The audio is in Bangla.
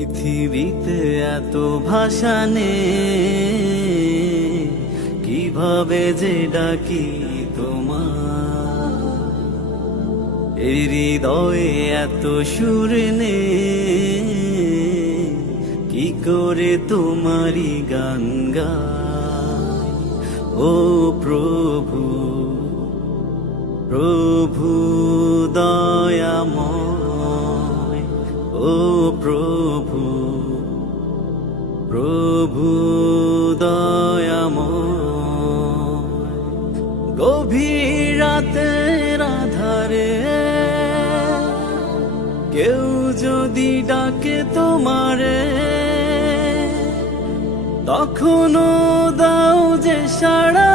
পৃথিবীতে এত ভাষা নেই, কিভাবে যে ডাকি তোমার। এই হৃদয়ে এত সুর নেই, কি করে তোমারই গান গাই। ও প্রভু, প্রভু দয়াময়, ও প্রভু, প্রভু দয়াময়। গভীর রাতের আধারে কেউ যদি ডাকে তোমারে, তখনও দাও যে সাড়া।